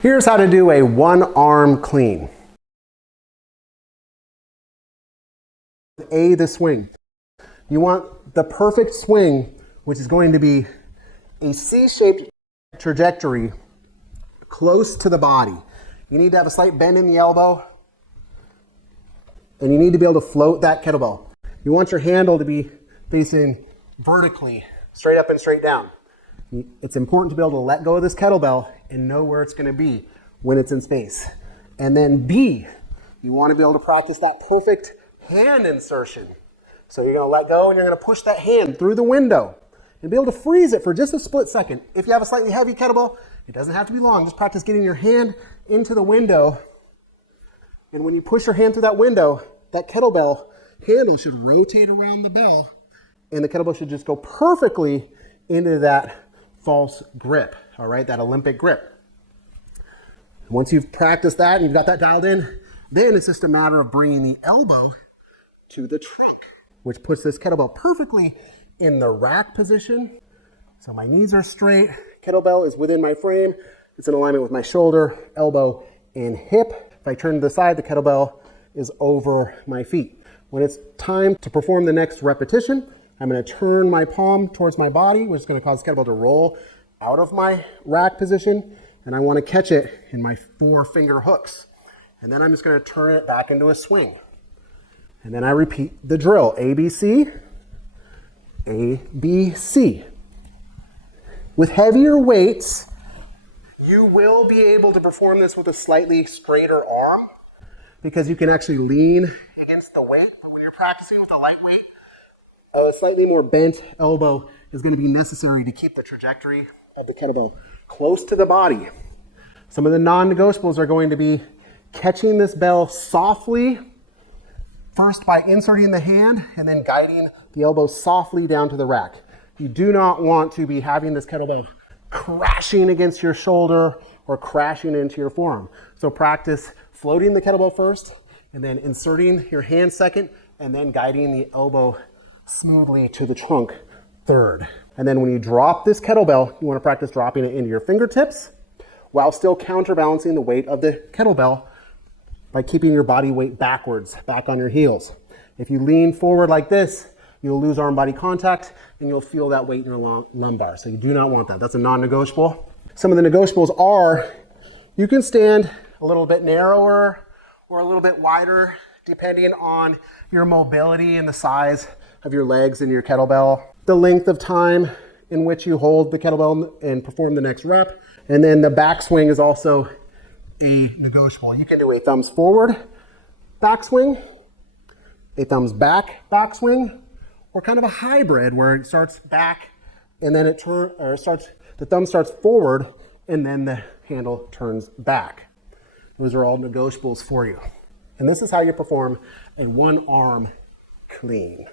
Here's how to do a one-arm clean. The swing. You want the perfect swing, which is going to be a C-shaped trajectory close to the body. You need to have a slight bend in the elbow, and you need to be able to float that kettlebell. You want your handle to be facing vertically, straight up and straight down. It's important to be able to let go of this kettlebell and know where it's going to be when it's in space. And then B, you want to be able to practice that perfect hand insertion. So you're going to let go and you're going to push that hand through the window and be able to freeze it for just a split second. If you have a slightly heavy kettlebell, it doesn't have to be long. Just practice getting your hand into the window. And when you push your hand through that window, that kettlebell handle should rotate around the bell and the kettlebell should just go perfectly into that false grip, all right, that Olympic grip. Once you've practiced that and you've got that dialed in, then it's just a matter of bringing the elbow to the trunk, which puts this kettlebell perfectly in the rack position. So my knees are straight, kettlebell is within my frame, it's in alignment with my shoulder, elbow, and hip. If I turn to the side, the kettlebell is over my feet. When it's time to perform the next repetition, I'm going to turn my palm towards my body, which is going to cause the kettlebell to roll out of my rack position, and I want to catch it in my 4-finger hooks. And then I'm just going to turn it back into a swing. And then I repeat the drill, ABC, ABC. With heavier weights, you will be able to perform this with a slightly straighter arm because you can actually lean against the weight. But when you're practicing with a lightweight, a slightly more bent elbow is going to be necessary to keep the trajectory of the kettlebell close to the body. Some of the non-negotiables are going to be catching this bell softly, first by inserting the hand and then guiding the elbow softly down to the rack. You do not want to be having this kettlebell crashing against your shoulder or crashing into your forearm. So practice floating the kettlebell first and then inserting your hand second and then guiding the elbow smoothly to the trunk third. And then when you drop this kettlebell, you want to practice dropping it into your fingertips while still counterbalancing the weight of the kettlebell by keeping your body weight backwards, back on your heels. If you lean forward like this, you'll lose arm body contact and you'll feel that weight in your lumbar. So you do not want that. That's a non-negotiable. Some of the negotiables are you can stand a little bit narrower or a little bit wider depending on your mobility and the size of your legs and your kettlebell, the length of time in which you hold the kettlebell and perform the next rep. And then the backswing is also a negotiable. You can do a thumbs forward backswing, a thumbs back backswing, or kind of a hybrid where it starts back and then the thumb starts forward and then the handle turns back. Those are all negotiables for you. And this is how you perform a one-arm clean.